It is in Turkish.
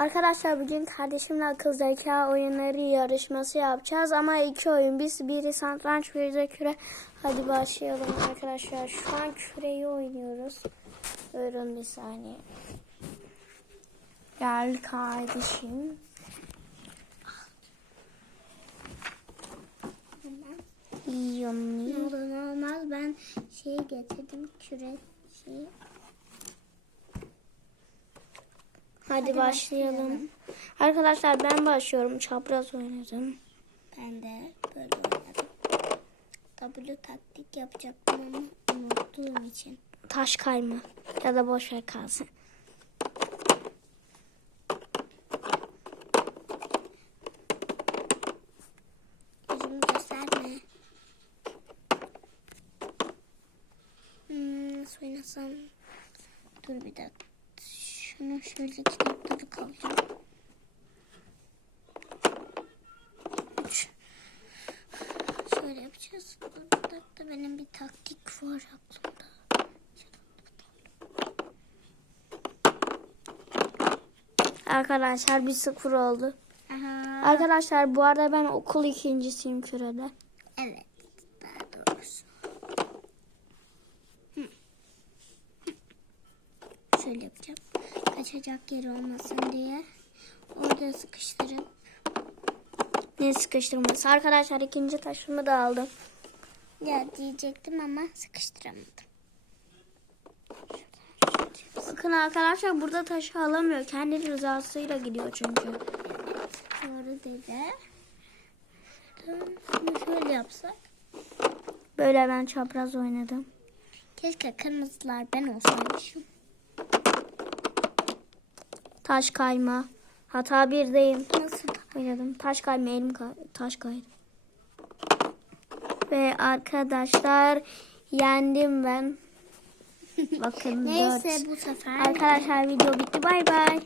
Arkadaşlar bugün kardeşimle akıl zeka oyunları yarışması yapacağız ama iki oyun. Biz biri satranç biri de küre. Hadi başlayalım arkadaşlar. Şu an küreyi oynuyoruz. Buyurun bir saniye. Gel kardeşim. Ne olmaz ben şey getirdim küre şeyi. Hadi, başlayalım. Arkadaşlar ben başlıyorum. Çapraz oynadım. Ben de böyle oynadım. W taktik yapacaktım ama unuttuğum için. Taş kayma. Ya da boş ver kalsın. Yüzümü gösterme. Hmm, nasıl oynasam? Dur bir dakika. Şunu şöyle kitapları. Üç. Şöyle yapacağız. Bir dakika benim bir taktik var aklımda. Arkadaşlar bir sıfır oldu. Aha. Arkadaşlar bu arada ben okul ikincisiyim kürede. Evet. Daha doğrusu. Hı. Hı. Şöyle yapacağım. Kaçacak yeri olmasın diye. Orada sıkıştırıp Ne sıkıştırması. Arkadaşlar ikinci taşımı da aldım. ya diyecektim ama sıkıştıramadım. Bakın arkadaşlar burada taşı alamıyor. Kendi rızasıyla gidiyor çünkü. Doğru dedi. Şunu şöyle yapsak. Böyle ben çapraz oynadım. Keşke kırmızılar ben olsaymışım. Taş kayma. Hata birdeyim. Nasıl? Oynadım. Taş kayma elim kay taş kaydı. Ve arkadaşlar yendim ben. Bakın Neyse dört. bu sefer. Arkadaşlar video bitti. Bay bay.